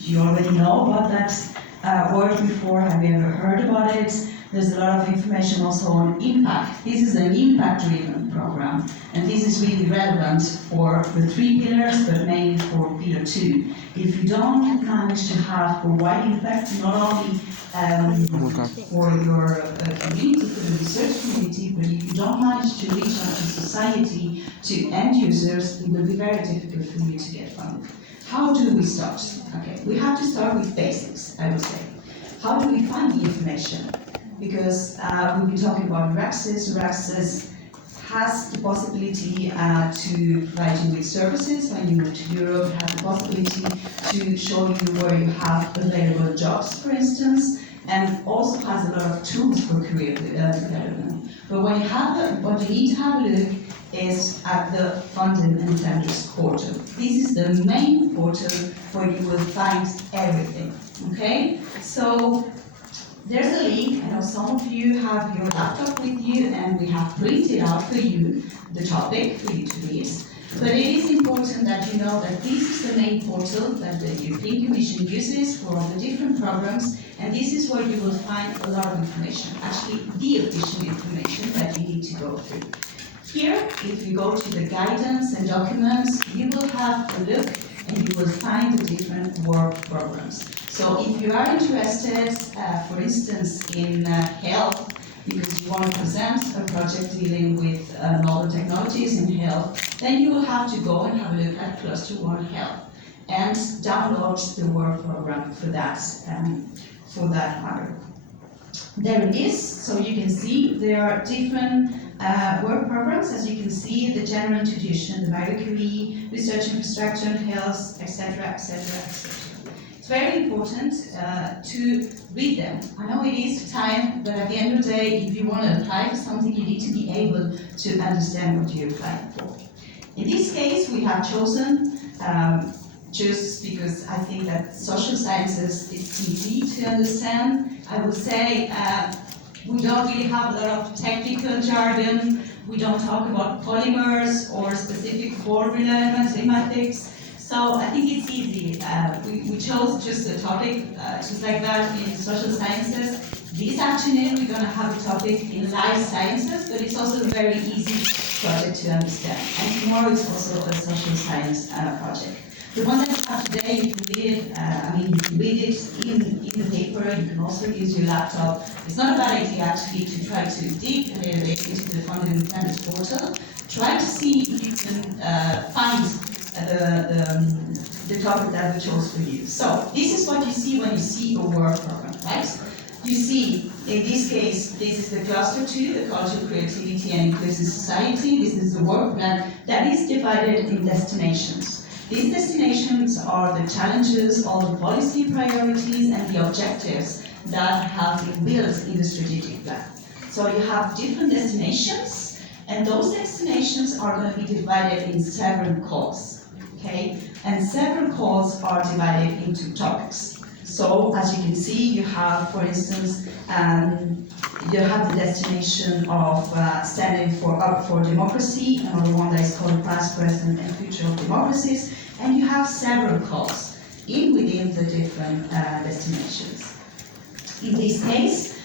you already know about that word before, have you ever heard about it? There's a lot of information also on impact. This is an impact-driven program, and this is really relevant for the 3 pillars, but mainly for pillar 2. If you don't manage to have a wide impact, not only for your community, for the research community, but if you don't manage to reach out to society, to end users, it will be very difficult for you to get funded. How do we start? Okay, we have to start with basics, I would say. How do we find the information? Because we'll be talking about Euraxis. Euraxis has the possibility to provide you with services. When you move to Europe, you have the possibility to show you where you have available jobs, for instance, and also has a lot of tools for career development. But what you need to have a look is at the Funding and Tenders portal. This is the main portal where you will find everything. Okay? So there's a link. I know some of you have your laptop with you, and we have printed out for you the topic for you to read. But it is important that you know that this is the main portal that the European Commission uses for all the different programs, and this is where you will find a lot of information, actually the official information that you need to go through. Here, if you go to the guidance and documents, you will have a look and you will find the different work programs. So if you are interested, for instance, in health, because you want to present a project dealing with novel technologies in health, then you will have to go and have a look at Cluster 1 Health and download the work program for that matter. There it is, so you can see there are different work programs. As you can see, the general introduction, the Marie Curie, research infrastructure and health, etc., etc., etc. It's very important to read them. I know it is time, but at the end of the day, if you want to apply for something, you need to be able to understand what you're applying for. In this case, we have chosen, just because I think that social sciences is easy to understand. I would say we don't really have a lot of technical jargon. We don't talk about polymers or specific formula mathematics. So I think it's easy. We chose just a topic just like that in social sciences. This afternoon we're going to have a topic in life sciences, but it's also a very easy project to understand. And tomorrow is also a social science project. The one that we have today, you can read it, you can read it in the paper, you can also use your laptop. It's not a bad idea actually to try to dig a little bit into the Funding and Tenders portal. Try to see if you can find the topic that we chose for you. So this is what you see when you see a work program, right? You see, in this case, this is the cluster 2, the culture, creativity and inclusive society. This is the work plan that is divided in destinations. These destinations are the challenges, all the policy priorities and the objectives that have been built in the strategic plan. So you have different destinations, and those destinations are going to be divided in several calls, okay? And several calls are divided into topics. So as you can see, you have, for instance, you have the destination of standing up for democracy, another one that is called past, present, and future of democracies, and you have several calls within the different destinations. In this case,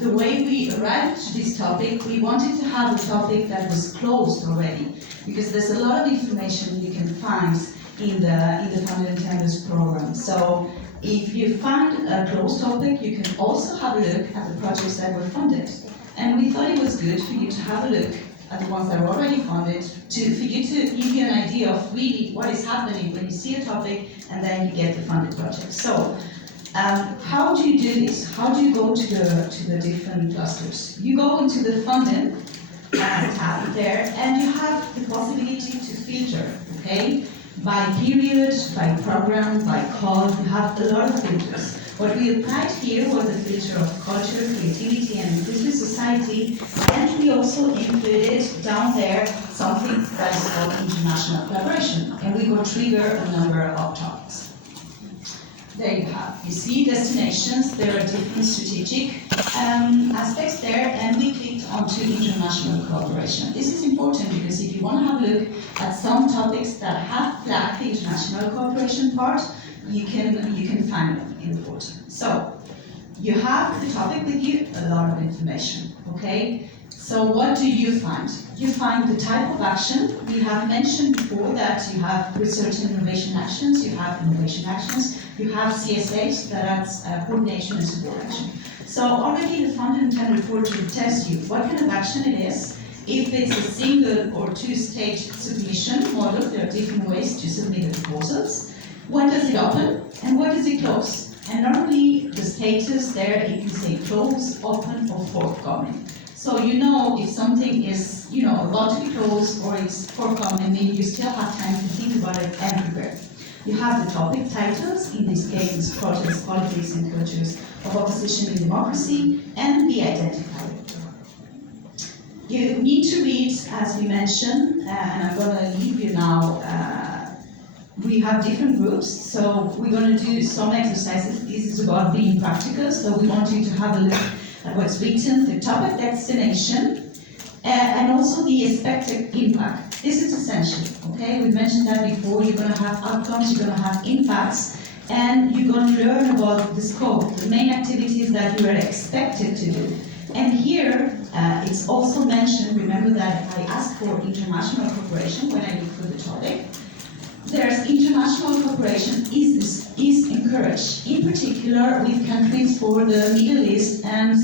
the way we arrived to this topic, we wanted to have a topic that was closed already, because there's a lot of information you can find in the Funding and Tenders program. So if you find a closed topic, you can also have a look at the projects that were funded. And we thought it was good for you to have a look at the ones that are already funded, for you to give you an idea of really what is happening when you see a topic and then you get the funded project. So how do you do this? How do you go to the different clusters? You go into the funding tab there, and you have the possibility to filter, okay? By period, by program, by call, you have a lot of filters. What we applied here was a filter of culture, creativity, and inclusive society, and we also included down there something that is called international collaboration, and we will trigger a number of topics. There you have. You see destinations, there are different strategic aspects there, and we clicked onto international cooperation. This is important because if you want to have a look at some topics that have flagged the international cooperation part, you can find them in the portal. So you have the topic with you, a lot of information, okay? So what do you find? You find the type of action. We have mentioned before that you have research and innovation actions, you have innovation actions, you have CSAs, that's coordination and support action. So already the fundamental report will tell you what kind of action it is. If it's a single or two-stage submission model, there are different ways to submit the proposals. When does it open and when does it close? And normally the status there, you can say close, open, or forthcoming. So you know if something is, about to be closed or it's forthcoming, then you still have time to think about it and prepare. You have the topic titles, in this case, projects, politics, and cultures of opposition and democracy, and be identified. You need to read, as we mentioned, and I'm going to leave you now. We have different groups, so we're going to do some exercises. This is about being practical, so we want you to have a look at what's written, the topic destination, and also the expected impact. This is essential, okay? We mentioned that before. You're going to have outcomes, you're going to have impacts, and you're going to learn about the scope, the main activities that you are expected to do. And here, it's also mentioned, remember that I asked for international cooperation when I look for the topic. There's international cooperation is encouraged, in particular with countries for the Middle East and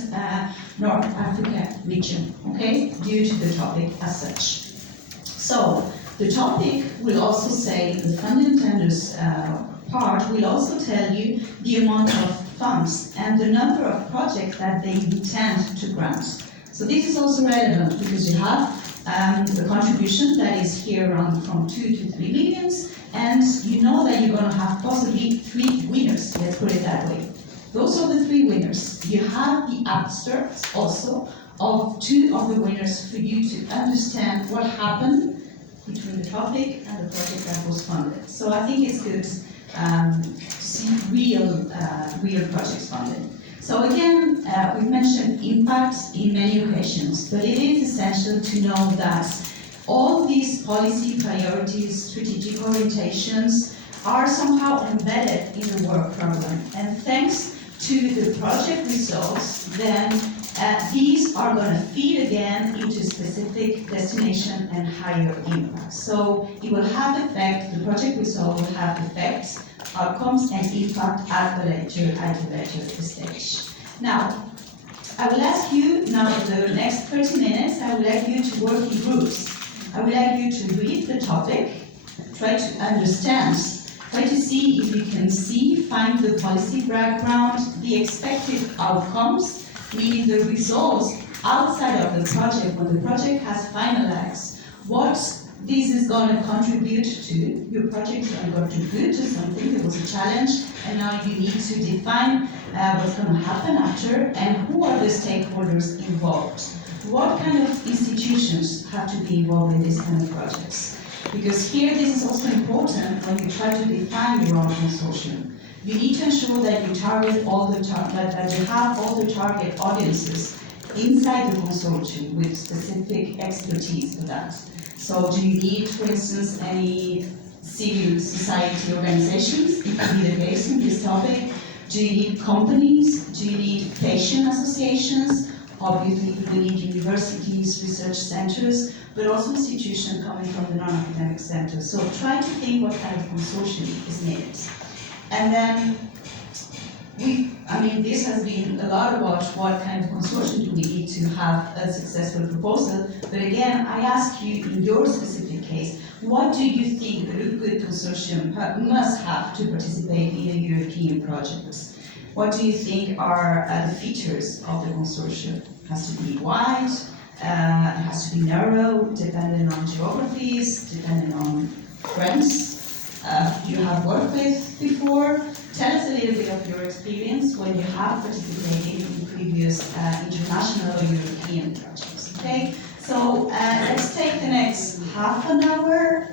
North Africa region, okay, due to the topic as such. So the topic will also say, the funding tenders part will also tell you the amount of funds and the number of projects that they intend to grant. So this is also relevant because you have the contribution that is here around from 2 to 3 millions, and you know that you're going to have possibly 3 winners, let's put it that way. Those are the 3 winners. You have the abstracts also of 2 of the winners for you to understand what happened between the topic and the project that was funded. So I think it's good to see real projects funded. So again, we've mentioned impact in many occasions, but it is essential to know that all these policy priorities, strategic orientations are somehow embedded in the work program. And thanks to the project results, then these are going to feed again into specific destination and higher impact. So it will have effect, the project result will have effects, outcomes, and impact at a later stage. Now, I will ask you now for the next 30 minutes, I would like you to work in groups. I would like you to read the topic, try to understand, try to see if you can find the policy background, the expected outcomes, meaning the results outside of the project, when the project has finalized, what this is going to contribute to. Your project is going to contribute to something, there was a challenge, and now you need to define what's going to happen after, and who are the stakeholders involved. What kind of institutions have to be involved in these kind of projects? Because here, this is also important when you try to define your own consortium. You need to ensure that you target that you have all the target audiences inside the consortium with specific expertise for that. So do you need, for instance, any civil society organizations? It could be the case in this topic. Do you need companies? Do you need patient associations? Obviously, you need universities, research centers, but also institutions coming from the non-academic centers. So try to think what kind of consortium is needed. And then, this has been a lot about what kind of consortium do we need to have a successful proposal. But again, I ask you, in your specific case, what do you think a good consortium must have to participate in a European project? What do you think are the features of the consortium? It has to be wide, it has to be narrow, depending on geographies, depending on friends you have worked with before. Tell us a little bit of your experience when you have participated in previous international or European projects. Okay, so let's take the next half an hour.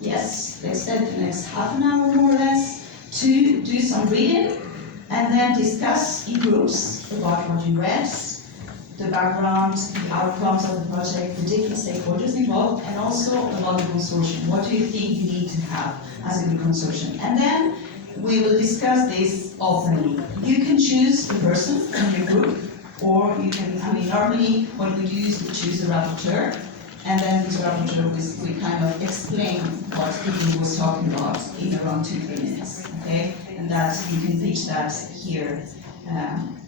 Yes, let's take the next half an hour more or less to do some reading and then discuss in groups about what you read, the background, the outcomes of the project, the different stakeholders involved, and also about the consortium. What do you think you need to have as a good consortium? And then we will discuss this openly. You can choose the person in your group, or you can, I mean, normally what we do is we choose a rapporteur, and then this rapporteur will kind of explain what he was talking about in around 2-3 minutes, okay? And that you can pitch that here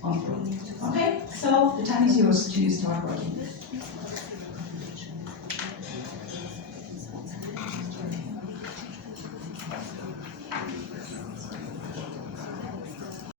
on group. Okay, so the time is yours to start working.